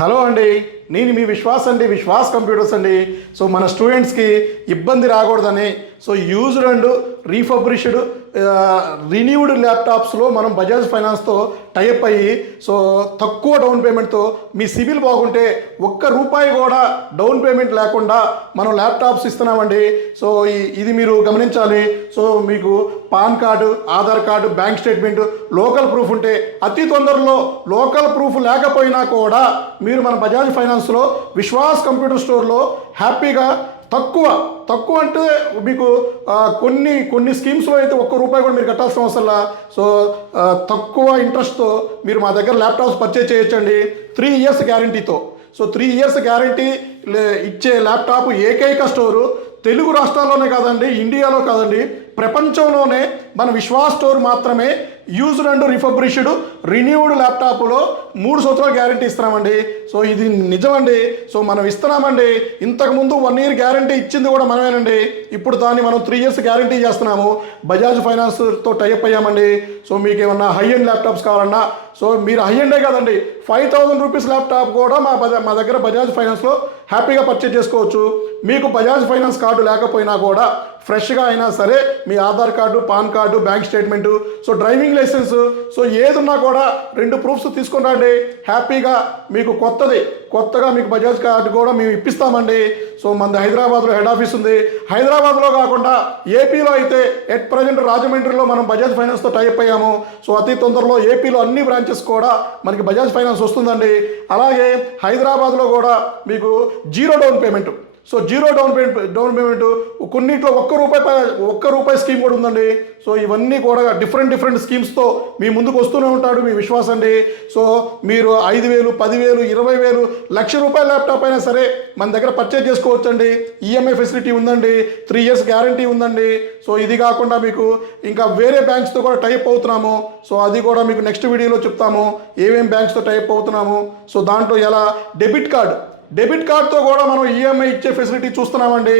Hello అండి, నేను మీ విశ్వాస్ అండి, విశ్వాస్ కంప్యూటర్స్ అండి. సో మన స్టూడెంట్స్కి ఇబ్బంది రాకూడదని యూజ్డ్ అండ్ రీఫర్బిష్డ్ రిన్యూడ్ ల్యాప్టాప్స్లో మనం బజాజ్ ఫైనాన్స్తో టైప్ అయ్యి తక్కువ డౌన్ పేమెంట్తో మీ సిబిల్ బాగుంటే ఒక్క రూపాయి కూడా డౌన్ పేమెంట్ లేకుండా మనం ల్యాప్టాప్స్ ఇస్తున్నామండి. ఇది మీరు గమనించాలి. మీకు pan card, Aadhaar card, bank statement, local proof ఉంటే అతి తొందరలో, లోకల్ ప్రూఫ్ లేకపోయినా కూడా మీరు మన బజాజ్ ఫైనాన్స్లో విశ్వాస్ కంప్యూటర్ స్టోర్లో హ్యాపీగా తక్కువ అంటే మీకు కొన్ని స్కీమ్స్లో అయితే ఒక్క రూపాయి కూడా మీరు కట్టాల్సిన అవసరంలా. తక్కువ ఇంట్రెస్ట్తో మీరు మా దగ్గర ల్యాప్టాప్స్ పర్చేజ్ చేయొచ్చండి 3 years గ్యారంటీతో. 3 years గ్యారంటీ ఇచ్చే ల్యాప్టాప్ ఏకైక స్టోరు తెలుగు రాష్ట్రాల్లోనే కాదండి, ఇండియాలో కాదండి, ప్రపంచంలోనే మన విశ్వాస్ స్టోర్ మాత్రమే యూజ్డ్ అండ్ రిఫర్బిష్డ్ రిన్యూడ్ ల్యాప్టాప్లో 3 సంవత్సరాల గ్యారంటీ ఇస్తున్నామండి. ఇది నిజమండి. మనం ఇస్తున్నామండి. ఇంతకుముందు 1 year గ్యారంటీ ఇచ్చింది కూడా మనమేనండి. ఇప్పుడు దాన్ని మనం 3 years గ్యారంటీ చేస్తున్నాము. బజాజ్ ఫైనాన్స్తో టైప్ అయ్యామండి. మీకు ఏమన్నా హై ఎండ్ ల్యాప్టాప్స్ కావాలన్నా మీరు హై ఎండే కాదండి, 5,000 రూపీస్ ల్యాప్టాప్ కూడా మా దగ్గర బజాజ్ ఫైనాన్స్లో హ్యాపీగా పర్చేజ్ చేసుకోవచ్చు. మీకు బజాజ్ ఫైనాన్స్ కార్డు లేకపోయినా కూడా ఫ్రెష్గా అయినా సరే మీ Aadhaar card, PAN card, bank statement, driving licence, ఏదున్నా కూడా 2 proofs తీసుకుని రండి. హ్యాపీగా మీకు కొత్తగా మీకు బజాజ్ కార్డు కూడా మేము ఇప్పిస్తామండి. మనది హైదరాబాద్లో హెడ్ ఆఫీస్ ఉంది. హైదరాబాద్లో కాకుండా ఏపీలో అయితే ఎట్ ప్రజెంట్ రాజమండ్రిలో మనం బజాజ్ ఫైనాన్స్తో టైప్ అయ్యాము. అతి తొందరలో ఏపీలో అన్ని బ్రాంచెస్ కూడా మనకి బజాజ్ ఫైనాన్స్ వస్తుందండి. అలాగే హైదరాబాద్లో కూడా మీకు 0 డౌన్ పేమెంట్. 0 డౌన్ పేమెంట్ కొన్నిట్లో ఒక్క రూపాయి స్కీమ్ కూడా ఉందండి. ఇవన్నీ కూడా డిఫరెంట్ స్కీమ్స్తో మీ ముందుకు వస్తూనే ఉంటాడు మీ విశ్వాస్ అండి. మీరు 5,000, 10,000, 20,000, ₹1,00,000 ల్యాప్టాప్ అయినా సరే మన దగ్గర పర్చేజ్ చేసుకోవచ్చండి. ఈఎంఐ ఫెసిలిటీ ఉందండి, 3 years గ్యారంటీ ఉందండి. ఇది కాకుండా మీకు ఇంకా వేరే బ్యాంక్స్తో కూడా టైప్ అవుతున్నాము. అది కూడా మీకు నెక్స్ట్ వీడియోలో చెప్తాము ఏమేం బ్యాంక్స్తో టైప్ అవుతున్నాము. దాంట్లో ఎలా డెబిట్ కార్డ్తో కూడా మనం ఈఎంఐ ఇచ్చే ఫెసిలిటీ చూస్తున్నామండి.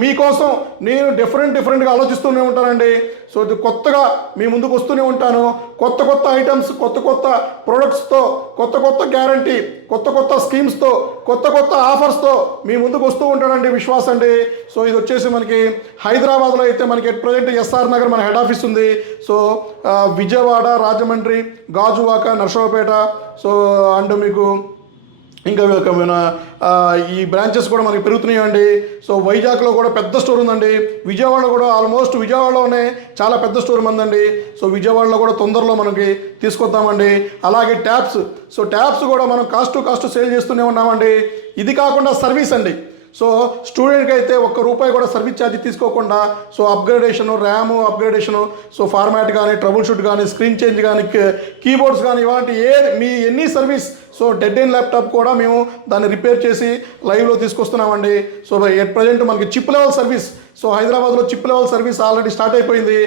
మీకోసం నేను డిఫరెంట్గా ఆలోచిస్తూనే ఉంటానండి. ఇది కొత్తగా మీ ముందుకు వస్తూనే ఉంటాను. కొత్త ఐటమ్స్, కొత్త ప్రొడక్ట్స్తో, కొత్త గ్యారంటీ, కొత్త స్కీమ్స్తో, కొత్త ఆఫర్స్తో మీ ముందుకు వస్తూ ఉంటానండి విశ్వాస్ అండి. ఇది వచ్చేసి మనకి హైదరాబాద్లో అయితే మనకి ఎట్ ప్రజెంట్ ఎస్ఆర్ నగర్ మన హెడ్ ఆఫీస్ ఉంది. విజయవాడ, రాజమండ్రి, గాజువాక, నర్సరావుపేట, అండ్ మీకు ఇంకా ఈ బ్రాంచెస్ కూడా మనకి పెరుగుతున్నాయండి. వైజాగ్లో కూడా పెద్ద స్టోర్ ఉందండి. విజయవాడలో కూడా ఆల్మోస్ట్ విజయవాడలోనే చాలా పెద్ద స్టోర్ ఉందండి. విజయవాడలో కూడా తొందరలో మనకి తీసుకొద్దామండి. అలాగే ట్యాబ్స్ కూడా మనం కాస్ట్ సేల్ చేస్తూనే ఉన్నామండి. ఇది కాకుండా సర్వీస్ అండి. స్టూడెంట్కి అయితే ₹1 కూడా సర్వీస్ ఛార్జ్ తీసుకోకుండా అప్గ్రేడేషను, ర్యాము అప్గ్రేడేషను, ఫార్మాట్ కానీ, ట్రబుల్ షూట్ కానీ, స్క్రీన్ చేంజ్ కానీ, కీబోర్డ్స్ కానీ, ఇలాంటి any service dead end laptop కూడా మేము దాన్ని రిపేర్ చేసి లైవ్లో తీసుకొస్తున్నామండి. ఎట్ ప్రజెంట్ మనకి చిప్ లెవెల్ సర్వీస్, హైదరాబాద్లో chip level service already start అయిపోయింది.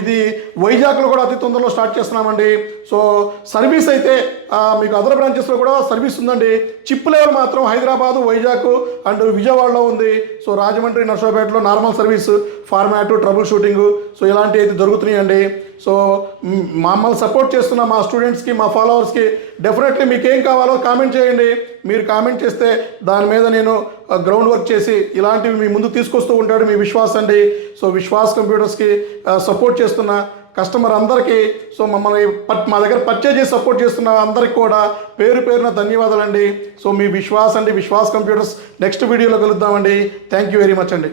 ఇది వైజాగ్లో కూడా అతి తొందరలో స్టార్ట్ చేస్తున్నామండి. సర్వీస్ అయితే మీకు అదర్ బ్రాంచెస్లో కూడా సర్వీస్ ఉందండి. చిప్ లెవెల్ మాత్రం హైదరాబాదు, వైజాగ్ అండ్ విజయవాడలో ఉంది. రాజమండ్రి, నర్సరావుపేటలో normal service, format, trouble shooting ఇలాంటివి అయితే జరుగుతున్నాయండి. మమ్మల్ని సపోర్ట్ చేస్తున్న మా స్టూడెంట్స్కి, మా ఫాలోవర్స్కి డెఫినెట్లీ మీకు ఏం కావాలో కామెంట్ చేయండి. మీరు కామెంట్ చేస్తే దాని మీద నేను గ్రౌండ్ వర్క్ చేసి ఇలాంటివి మీ ముందు తీసుకొస్తూ ఉంటాడు మీ విశ్వాస్ అండి. విశ్వాస్ కంప్యూటర్స్కి సపోర్ట్ చేస్తున్న కస్టమర్ అందరికీ, మమ్మల్ని మా దగ్గర పర్చేజ్ చేసి సపోర్ట్ చేస్తున్న అందరికీ కూడా పేరున ధన్యవాదాలండి. మీ విశ్వాస్ అండి, విశ్వాస్ కంప్యూటర్స్. నెక్స్ట్ వీడియోలో కలుద్దామండి. థ్యాంక్ యూ వెరీ మచ్ అండి.